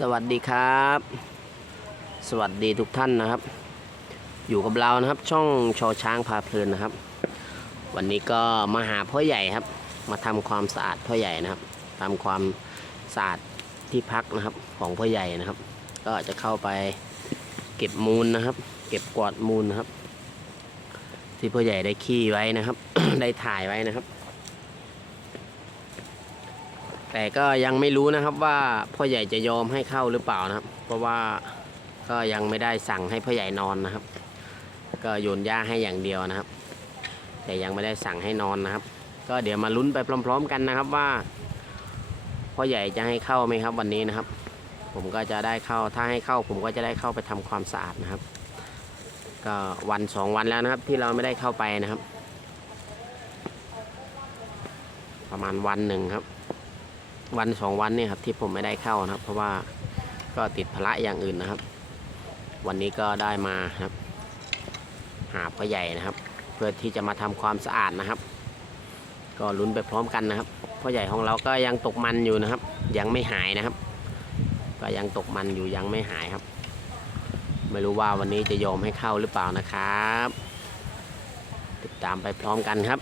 สวัสดีครับ สวัสดีทุกท่านนะครับ อยู่กับเรานะครับ ช่องชอช้างพาเพลินนะครับ วันนี้ก็มาหาพ่อใหญ่ครับ มาทำความสะอาดพ่อใหญ่นะครับทำความสะอาดที่พักนะครับ ของพ่อใหญ่นะครับ ก็จะเข้าไปเก็บมูลนะครับ เก็บกวาดมูลนะครับ ที่พ่อใหญ่ได้ขี้ไว้นะครับ ได้ถ่ายไว้นะครับ แต่ก็ยังไม่รู้นะครับว่าพ่อใหญ่จะยอมให้เข้าหรือเปล่านะครับ เพราะว่าก็ยังไม่ได้สั่งให้พ่อใหญ่นอนนะครับ ก็โยนหญ้าให้อย่างเดียวนะครับ แต่ยังไม่ได้สั่งให้นอนนะครับ ก็เดี๋ยวมาลุ้นไปพร้อม ๆ กันนะครับว่าพ่อใหญ่จะให้เข้าไหมครับวันนี้นะครับ ผมก็จะได้เข้าถ้าให้เข้าผมก็จะได้เข้าไปทำความสะอาดนะครับ ก็วันสองวันแล้วนะครับ ที่เราไม่ได้เข้าไปนะครับ ประมาณวันหนึ่งครับ วันสองวันเนี่ยครับที่ผมไม่ได้เข้านะครับ เพราะว่าก็ติดภาระอย่างอื่นนะครับ วันนี้ก็ได้มาครับ หาพ่อใหญ่นะครับ เพื่อที่จะมาทำความสะอาดนะครับ ก็ลุ้นไปพร้อมกันนะครับพ่อใหญ่ของเราก็ยังตกมันอยู่นะครับ ยังไม่หายนะครับ ก็ยังตกมันอยู่ยังไม่หายครับ ไม่รู้ว่าวันนี้จะยอมให้เข้าหรือเปล่านะครับ ติดตามไปพร้อมกันครับ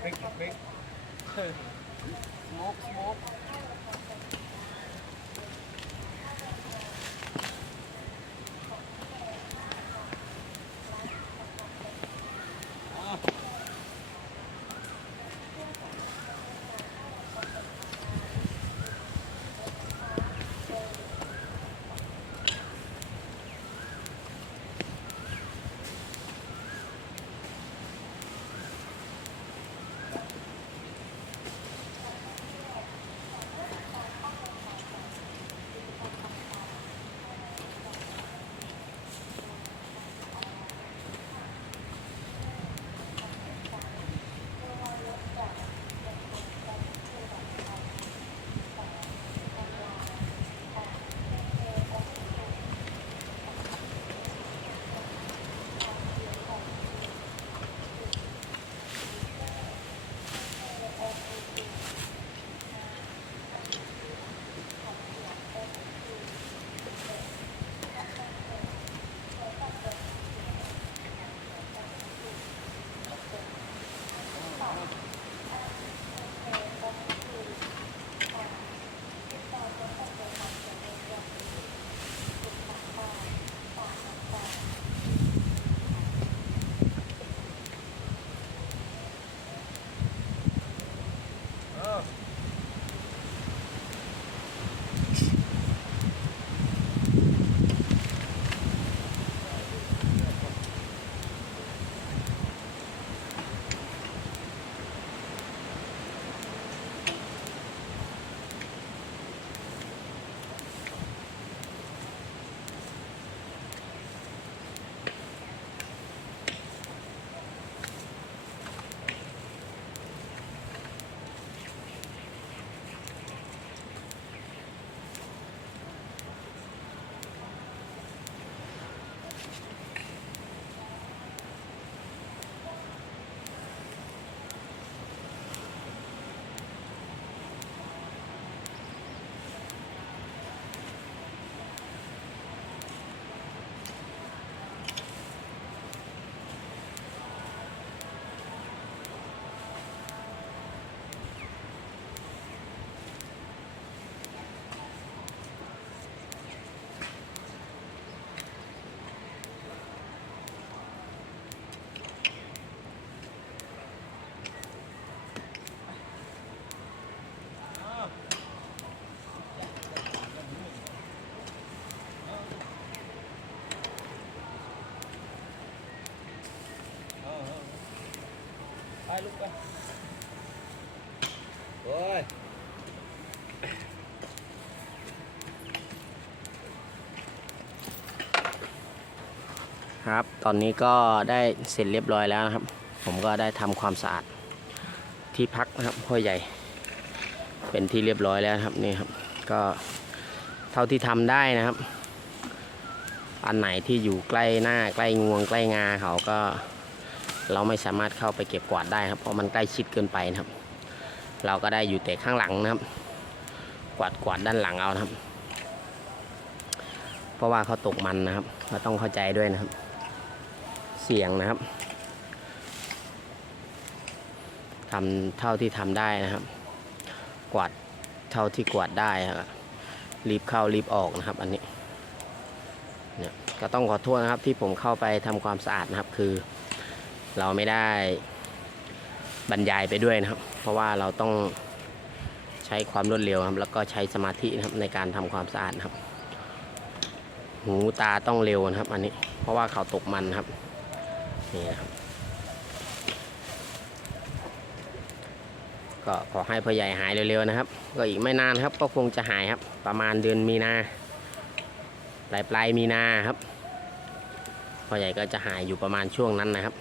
Quick, quick. smoke, smoke. ลุกไปโอ้ยครับ ตอนนี้ก็ได้เสร็จเรียบร้อยแล้วนะครับ ผมก็ได้ทำความสะอาดที่พักนะครับพ่อใหญ่ เป็นที่เรียบร้อยแล้วนะครับนี่ครับ ก็เท่าที่ทำได้นะครับ อันไหนที่อยู่ใกล้หน้าใกล้งวงใกล้งาเขาก็ เราไม่สามารถเข้าไปเก็บกวาดได้ครับเพราะมันใกล้ชิดเกินไปนะครับ เราก็ได้อยู่แต่ข้างหลังนะครับ กวาดกวาดด้านหลังเอานะครับ เพราะว่าเขาตกมันนะครับเราต้องเข้าใจด้วยนะครับ เสี่ยงนะครับทำเท่าที่ทำได้นะครับ กวาดเท่าที่กวาดได้ครับรีบเข้ารีบออกนะครับ อันนี้เนี่ยก็ต้องขอโทษนะครับที่ผมเข้าไปทำความสะอาดนะครับคือ เราไม่ได้บรรยายไปด้วยนะครับ เพราะว่าเราต้องใช้ความรวดเร็วครับ แล้วก็ใช้สมาธินะครับในการทำความสะอาดครับ หูตาต้องเร็วนะครับ อันนี้เพราะว่าเขาตกมันครับนี่นะครับ ก็ขอให้พ่อใหญ่หายเร็วๆนะครับ ก็อีกไม่นานครับ ก็คงจะหายครับ ประมาณเดือนมีนาปลายปลายมีนาครับพ่อใหญ่ก็จะหายอยู่ประมาณช่วงนั้นนะครับ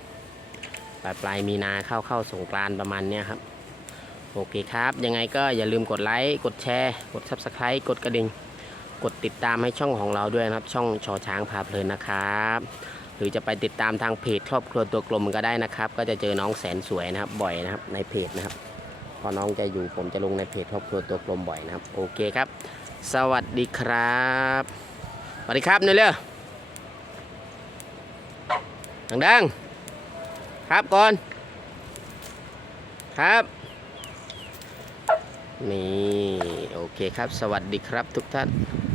ปลายปลายมีนาเข้าเข้าสงกรานประมาณเนี้ยครับ โอเคครับ ยังไงก็อย่าลืมกดไลค์กดแชร์ กด Subscribe กดกระดิ่งกดติดตามให้ช่องของเราด้วยนะครับ ช่องชอช้างพาเพลินนะครับ หรือจะไปติดตามทางเพจครอบครัวตัวกลมก็ได้นะครับ ก็จะเจอน้องแสนสวยนะครับ บ่อยนะครับ ในเพจนะครับพอน้องจะอยู่ผมจะลงในเพจครอบครัวตัวกลมบ่อยนะครับ โอเคครับ สวัสดีครับสวัสดีครับนี่เร็วดังๆ ครับก่อน ครับ นี่ โอเคครับ สวัสดีครับทุกท่าน